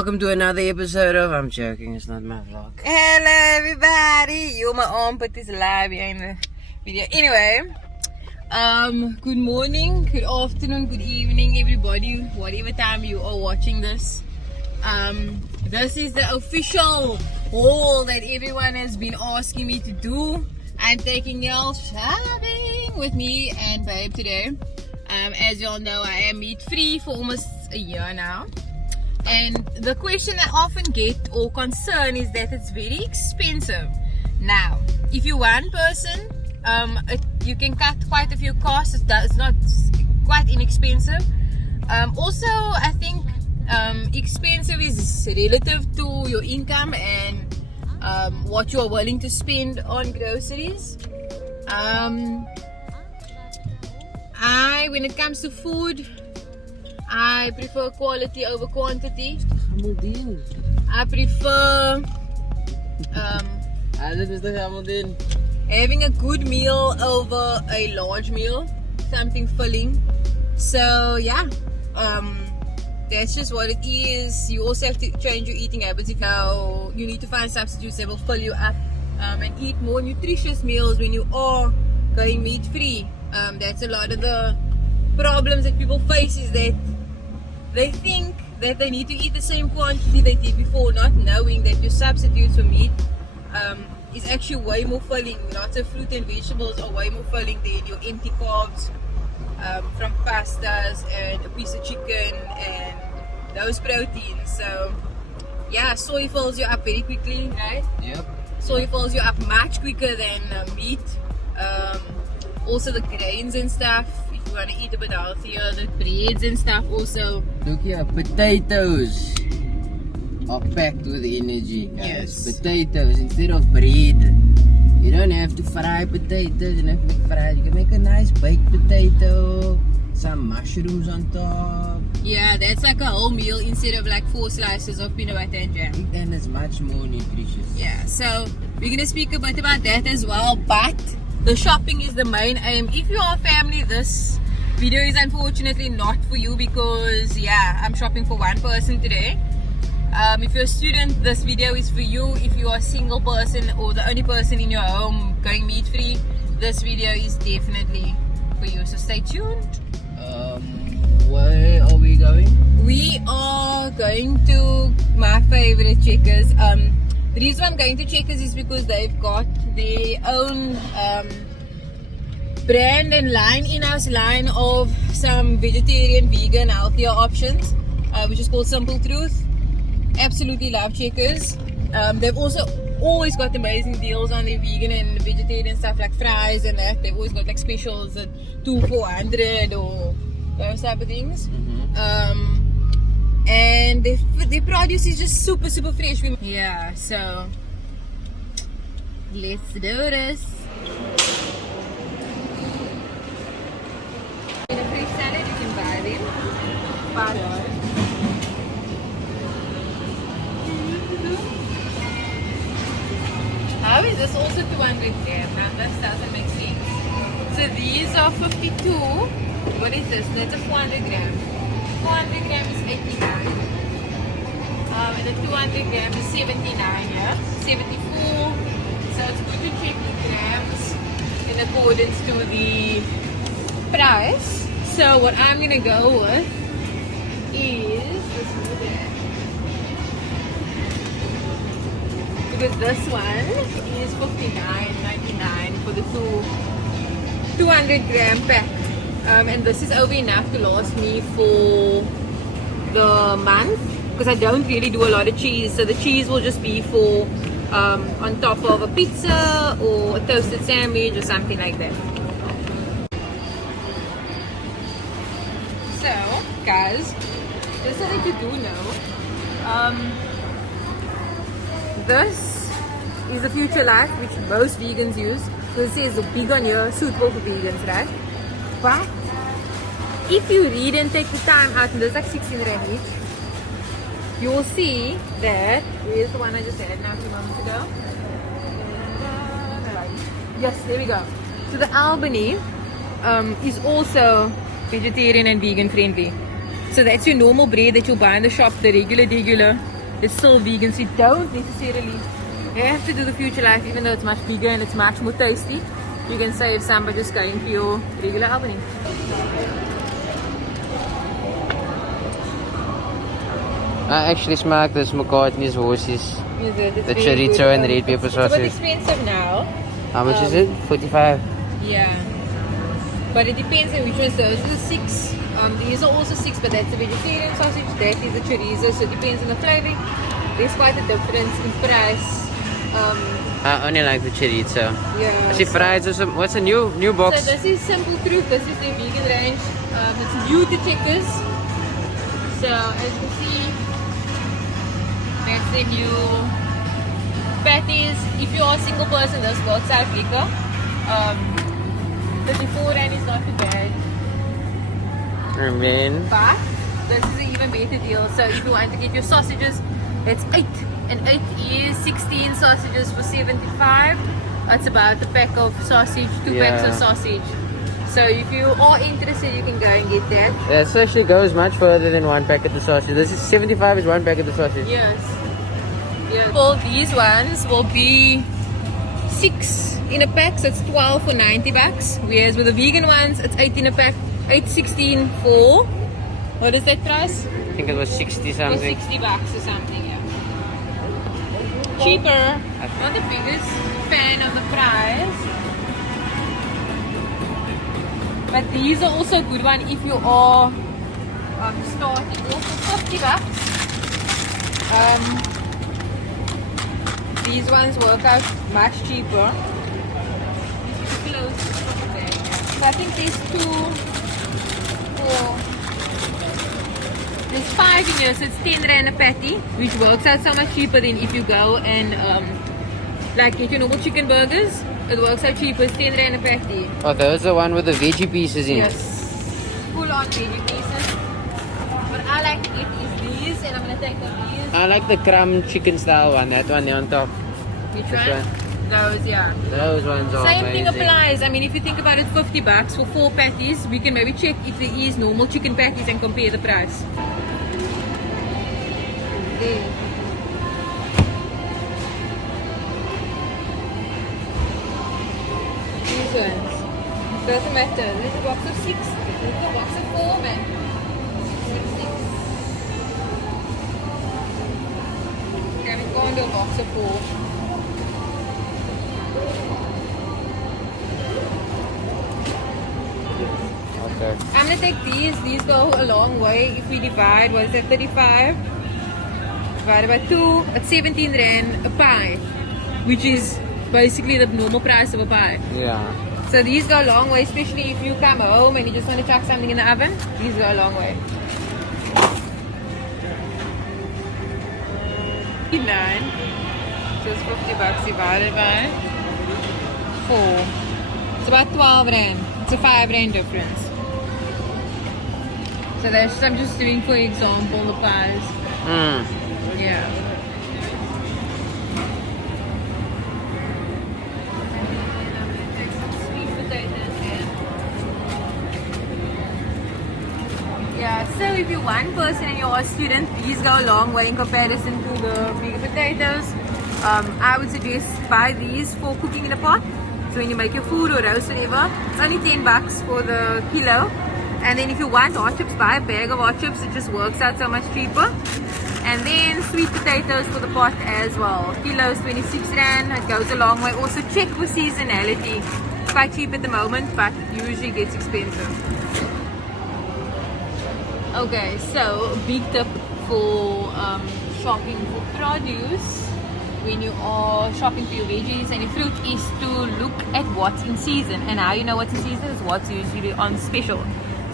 Welcome to another episode of I'm joking, it's not my vlog. Hello everybody, you my armpit is live here in the video. Anyway, good morning, good afternoon, good evening everybody, whatever time you are watching this. This is the official haul that everyone has been asking me to do. I'm taking y'all shopping with me and babe today. As y'all know, I am meat free for almost a year now. And the question I often get or concern is that it's very expensive. Now, if you're one person, you can cut quite a few costs. It's not quite inexpensive. Also, I think expensive is relative to your income and what you are willing to spend on groceries. When it comes to food, I prefer quality over quantity. I prefer having a good meal over a large meal, something filling. So yeah, that's just what it is. You also have to change your eating habits. If now you need to find substitutes that will fill you up and eat more nutritious meals when you are going meat free. That's a lot of the problems that people face, is that they think that they need to eat the same quantity they did before, not knowing that your substitutes for meat is actually way more filling. Lots of fruit and vegetables are way more filling than your empty carbs from pastas and a piece of chicken and those proteins. So yeah, soy fills you up very quickly, right? Yep. Soy fills you up much quicker than meat. Also the grains and stuff, if you want to eat a bit healthier, the breads and stuff also. Look here, potatoes are packed with energy, guys. Yes. Potatoes instead of bread. You don't have to fry potatoes, you don't have to make fried. You can make a nice baked potato, some mushrooms on top. Yeah, that's like a whole meal instead of like 4 slices of peanut butter and jam. And it's much more nutritious. Yeah, so we're gonna speak a bit about that as well, but the shopping is the main aim. If you are a family, this video is unfortunately not for you because yeah, I'm shopping for one person today. If you're a student, this video is for you. If you are a single person or the only person in your home going meat free, this video is definitely for you, so stay tuned. Where are we going? We are going to my favorite Checkers. The reason I'm going to Checkers is because they've got their own brand and line, in-house line of some vegetarian, vegan, healthier options, which is called Simple Truth. Absolutely love Checkers. They've also always got amazing deals on their vegan and vegetarian stuff, like fries and that. They've always got like specials at 2 for 100 or those type of things. And their produce is just super fresh. Yeah, so let's do this. In a fresh salad, you can buy them. How is this also 200 grams? Now this doesn't make sense. So these are 52. What is this? That's a 400 gram. 400 grams is 89. And the 200 grams is 79, yeah? 74. So it's good to check the grams in accordance to the price. So what I'm going to go with is this one. Because this one is $59.99 for the 200 gram pack. And this is over enough to last me for the month because I don't really do a lot of cheese, so the cheese will just be for on top of a pizza or a toasted sandwich or something like that. So guys, just so that you do know, this is the Future Life, which most vegans use, because it says big on here, suitable for vegans, right? But if you read and take the time out, and there's like 16 rand each, you will see that, here's the one I just had now a few moments ago. Yes, there we go. So the Albany is also vegetarian and vegan friendly. So that's your normal bread that you'll buy in the shop, the regular. It's still vegan, so you don't necessarily have to do the Future Life, even though it's much bigger and it's much more tasty. You can save some by just going for your regular Albany. I actually smell like this McCartney's horses. Is it? It's The very chorizo good. and red pepper It's a bit sausage. expensive now. How much is it? 45. Yeah. But it depends on which ones. Those are the 6. These are also 6, but that's a vegetarian sausage. That is the chorizo, so it depends on the flavor. There's quite a difference in price. I only like the chorizo. Yeah. I see fries or some. What's a new box? So this is Simple Truth. This is the vegan range. It's new to checkers. So as you can see, that's the new patties. If you are a single person, this works out quicker. 34 rand is not too bad. And then But this is an even better deal. So if you want to get your sausages, it's 8. And 8 is 16 sausages for 75. That's about a pack of sausage, 2 packs of sausage. So if you are interested, you can go and get that. this actually goes much further than 1 packet of sausage. This is 75 is 1 packet of sausage. Yes. Yeah. Well, these ones will be 6 in a pack, so it's 12 for 90 bucks. Whereas with the vegan ones, it's 8 in a pack, 8.16 for, what is that price? I think it was 60 For something. 60 bucks or something, yeah. Cheaper. Not the biggest fan of the price. But these are also a good one if you are starting off for 50 bucks. These ones work out much cheaper. Close. So I think there's 2, 4, there's 5 in here, so it's 10 rand a patty, which works out so much cheaper than if you go and like get your normal chicken burgers. It works out cheaper. It's 10 rand a patty. Oh, those are the one with the veggie pieces in. Yes. Full on veggie pieces. What I like to get is these, and I'm gonna take them these. I like the crumb chicken style one. That one there on top. Which This one? Those, yeah. Those ones are Same amazing. thing applies. I mean, if you think about it, 50 bucks for 4 patties, we can maybe check if there is normal chicken patties and compare the price. Okay. These ones. Doesn't matter. There's a box of 6. There's a box of 4, man. 6. Okay, we go into a box of 4. Okay. I'm gonna take these. These go a long way. If we divide, what is that, 35? Divided by 2, it's 17 rand a pie, which is basically the normal price of a pie. Yeah. So these go a long way, especially if you come home and you just want to chuck something in the oven. These go a long way. 9. So it's 50 bucks divided by 4. It's about 12 rand. It's a 5 rand difference. So that's, I'm just doing for example the pies. Yeah. Yeah, so if you're one person and you're a student, these go a long way in comparison to the bigger potatoes. I would suggest buy these for cooking in a pot. So when you make your food or roast whatever, it's only 10 bucks for the kilo. And then if you want hot chips, buy a bag of hot chips. It just works out so much cheaper. And then sweet potatoes for the pot as well. Kilos 26 rand. It goes a long way. Also check for seasonality. It's quite cheap at the moment, but it usually gets expensive. Okay, so big tip for shopping for produce when you are shopping for your veggies and your fruit is to look at what's in season. And how you know what's in season is what's usually on special.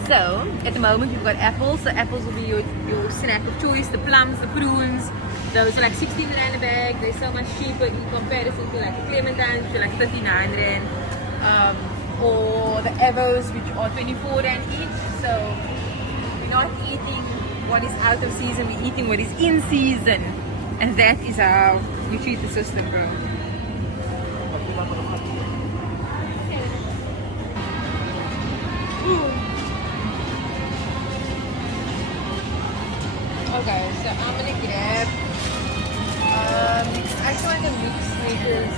So at the moment we've got apples. So apples will be your snack of choice. The plums, the prunes, those are like 16 rand a bag. They're so much cheaper in comparison to like the clementines, which are like 39 rand, or the avos, which are 24 rand each. So we're not eating what is out of season, we're eating what is in season. And that is how you treat the system, bro. Okay, so I'm gonna grab. I actually want the mix makers.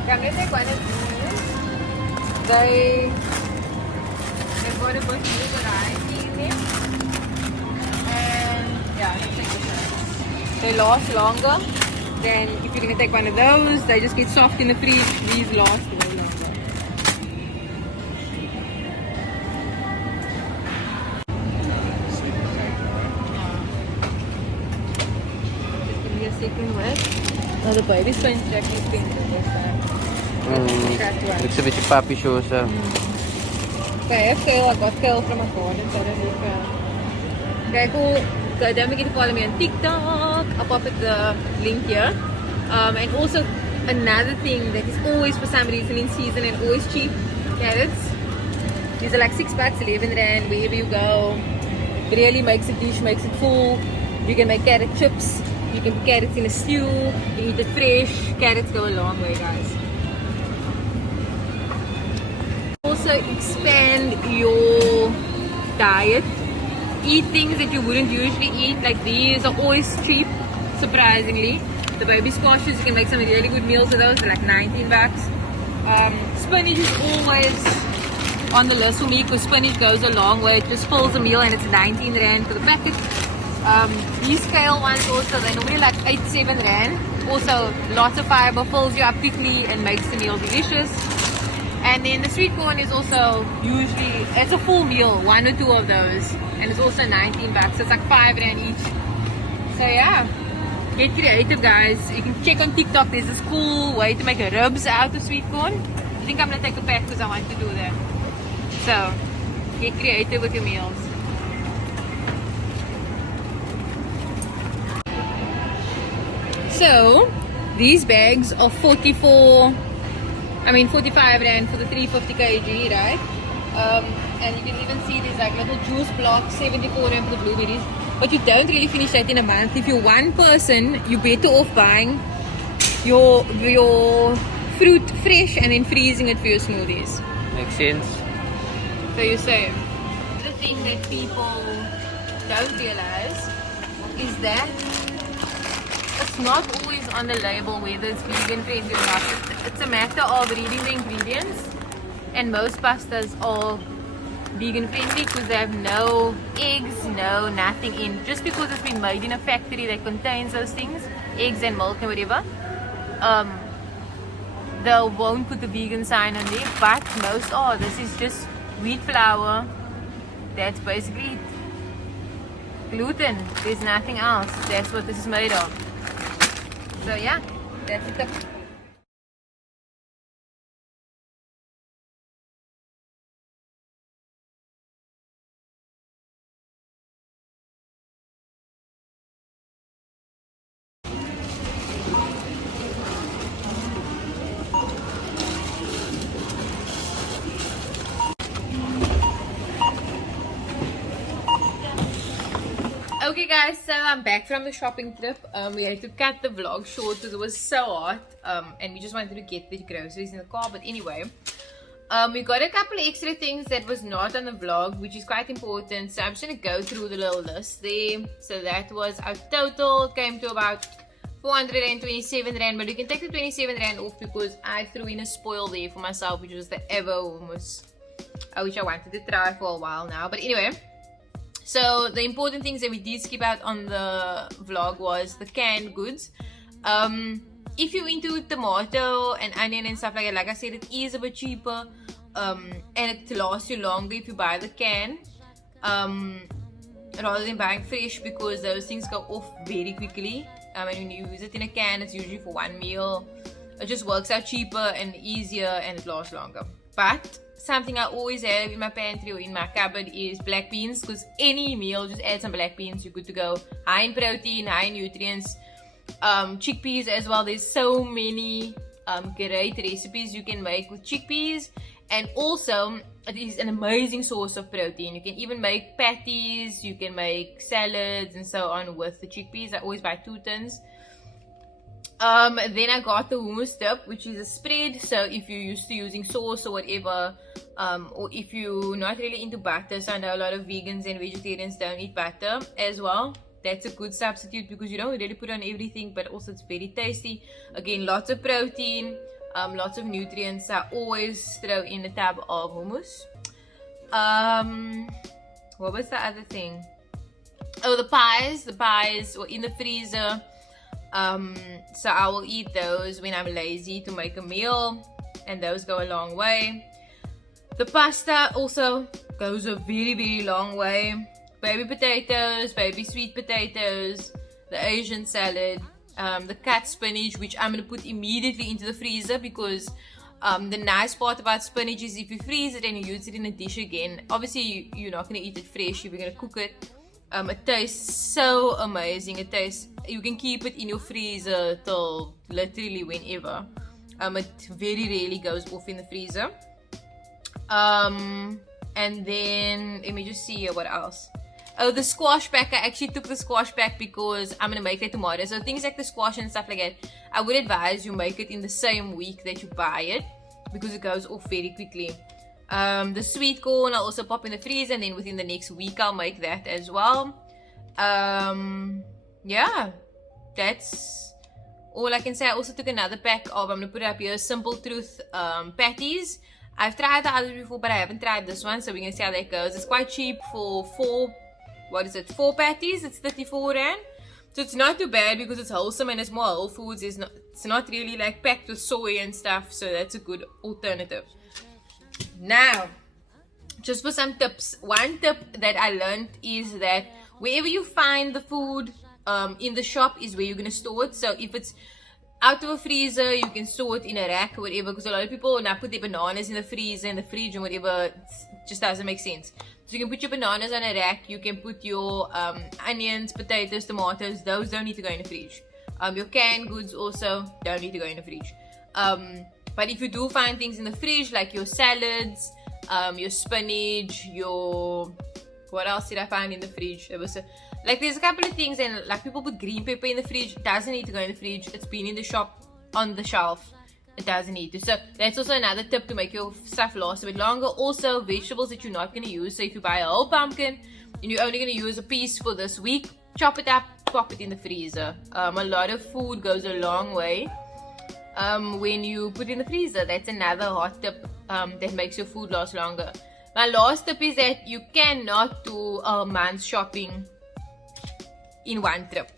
Okay, I'm gonna take one of these. They've got a bunch of variety in them, and yeah, let's take this one. They last longer than if you're gonna take one of those. They just get soft in the fridge. These last way longer. Second wet. Oh, the baby's going to check his finger this time. Looks a bit puppy shows. Okay, I got kale from my garden, so that's it. Okay, cool. So don't forget to follow me on TikTok. I'll pop it the link here. And also another thing that is always for some reason in season and always cheap, carrots. These are like $6, 11 rand, wherever you go. It really makes a dish, makes it full. You can make carrot chips. You can put carrots in a stew, you eat it fresh. Carrots go a long way, guys. Also expand your diet. Eat things that you wouldn't usually eat, like these are always cheap, surprisingly. The baby squashes, you can make some really good meals with those, they're like $19. Spinach is always on the list for me because spinach goes a long way. It just fills a meal and it's 19 rand for the packet. These kale ones also, they're normally like 8-7 rand. Also, lots of fiber, fills you up quickly and makes the meal delicious. And then the sweet corn is also usually, it's a full meal, 1 or 2 of those. And it's also 19 bucks, so it's like 5 rand each. So yeah, get creative, guys. You can check on TikTok, there's this cool way to make ribs out of sweet corn. I think I'm gonna take a pack because I want to do that. So, get creative with your meals. So, these bags are 45 rand for the 350 kg, right? And you can even see these like little juice blocks, 74 rand for the blueberries. But you don't really finish that in a month. If you're one person, you're better off buying your fruit fresh and then freezing it for your smoothies. Makes sense. So you say, the thing that people don't realize is that it's not always on the label whether it's vegan friendly or not. It's a matter of reading the ingredients, and most pastas are vegan friendly because they have no eggs, nothing in. Just because it's been made in a factory that contains those things, eggs and milk and whatever, they won't put the vegan sign on there, but most are. This is just wheat flour. That's basically it. Gluten. There's nothing else. That's what this is made of. So yeah, that's it. Okay guys, so I'm back from the shopping trip. We had to cut the vlog short because it was so hot, and we just wanted to get the groceries in the car. But anyway, we got a couple of extra things that was not on the vlog, which is quite important. So I'm just going to go through the little list there. So that was our total. It came to about 427 rand, but you can take the 27 rand off because I threw in a spoil there for myself, which was the Evo hummus, which I wanted to try for a while now. But anyway, so the important things that we did skip out on the vlog was the canned goods. If you're into tomato and onion and stuff like that, like I said, it is a bit cheaper, and it lasts you longer if you buy the can rather than buying fresh, because those things go off very quickly. And when you use it in a can, it's usually for one meal. It just works out cheaper and easier, and it lasts longer. But something I always have in my pantry or in my cupboard is black beans, because any meal, just add some black beans, you're good to go. High in protein, high in nutrients. Chickpeas as well. There's so many great recipes you can make with chickpeas, and also it is an amazing source of protein. You can even make patties, you can make salads and so on with the chickpeas. I always buy 2 tins. Then I got the hummus dip, which is a spread. So if you're used to using sauce or whatever, or if you're not really into butter, so I know a lot of vegans and vegetarians don't eat butter as well. That's a good substitute because you don't really put on everything, but also it's very tasty. Again, lots of protein, lots of nutrients. I always throw in a tab of hummus. What was the other thing? Oh, the pies were in the freezer. So I will eat those when I'm lazy to make a meal, and those go a long way. The pasta also goes a very, very long way. Baby potatoes, baby sweet potatoes, the Asian salad, the cut spinach, which I'm going to put immediately into the freezer because the nice part about spinach is if you freeze it and you use it in a dish again, obviously you're not going to eat it fresh, you're going to cook it. It tastes so amazing. You can keep it in your freezer till literally whenever. It very rarely goes off in the freezer. And then let me just see here what else. Oh, the squash pack. I actually took the squash pack because I'm gonna make that tomorrow. So things like the squash and stuff like that, I would advise you make it in the same week that you buy it because it goes off very quickly. The sweet corn I'll also pop in the freezer, and then within the next week I'll make that as well. Yeah, that's all I can say. I also took another pack of, I'm gonna put it up here, Simple Truth patties. I've tried the others before, but I haven't tried this one, so we're gonna see how that goes. It's quite cheap for 4 patties. It's 34 rand. So it's not too bad because it's wholesome and it's more whole foods. It's not really like packed with soy and stuff, so that's a good alternative. Now, just for some tips. One tip that I learned is that wherever you find the food in the shop is where you're going to store it. So if it's out of a freezer, you can store it in a rack or whatever, because a lot of people now put their bananas in the freezer, in the fridge and whatever. It just doesn't make sense. So you can put your bananas on a rack, you can put your onions, potatoes, tomatoes, those don't need to go in the fridge. Your canned goods also don't need to go in the fridge. But if you do find things in the fridge, like your salads, your spinach, what else did I find in the fridge? There's a couple of things, and like people put green pepper in the fridge. It doesn't need to go in the fridge. It's been in the shop on the shelf. It doesn't need to. So that's also another tip to make your stuff last a bit longer. Also, vegetables that you're not going to use. So if you buy a whole pumpkin and you're only going to use a piece for this week, chop it up, pop it in the freezer. A lot of food goes a long way when you put it in the freezer. That's another hot tip that makes your food last longer. My last tip is that you cannot do a month's shopping in one trip.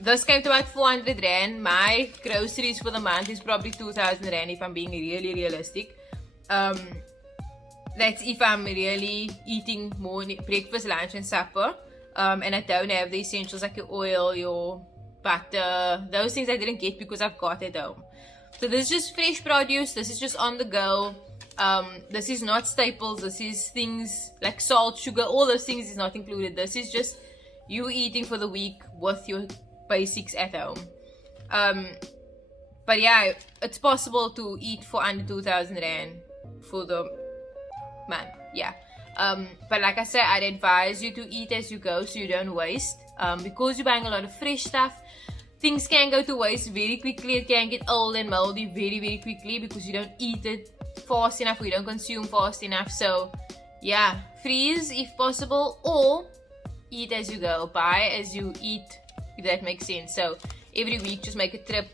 This came to about 400 rand. My groceries for the month is probably 2,000 rand if I'm being really realistic. That's if I'm really eating morning, breakfast, lunch and supper. And I don't have the essentials like your oil, your butter, those things I didn't get because I've got at home. So this is just fresh produce. This is just on the go. This is not staples. This is things like salt, sugar, all those things is not included. This is just you eating for the week with your basics at home. But yeah, it's possible to eat for under 2,000 rand for the month. Yeah. But like I said, I'd advise you to eat as you go so you don't waste. Because you're buying a lot of fresh stuff, things can go to waste very quickly. It can get old and moldy very quickly because you don't eat it fast enough or you don't consume fast enough. So yeah, freeze if possible, or eat as you go, buy as you eat, if that makes sense. So every week just make a trip,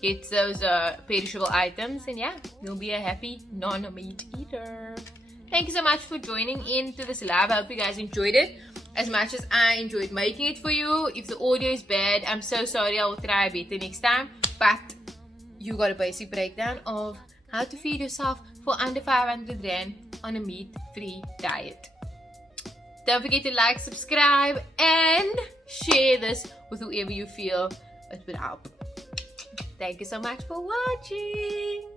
get those perishable items, and yeah, you'll be a happy non-meat eater. Thank you so much for joining into this live. I hope you guys enjoyed it as much as I enjoyed making it for you. If the audio is bad, I'm so sorry. I will try better next time. But you got a basic breakdown of how to feed yourself for under 500 rand on a meat-free diet. Don't forget to like, subscribe, and share this with whoever you feel it would help. Thank you so much for watching.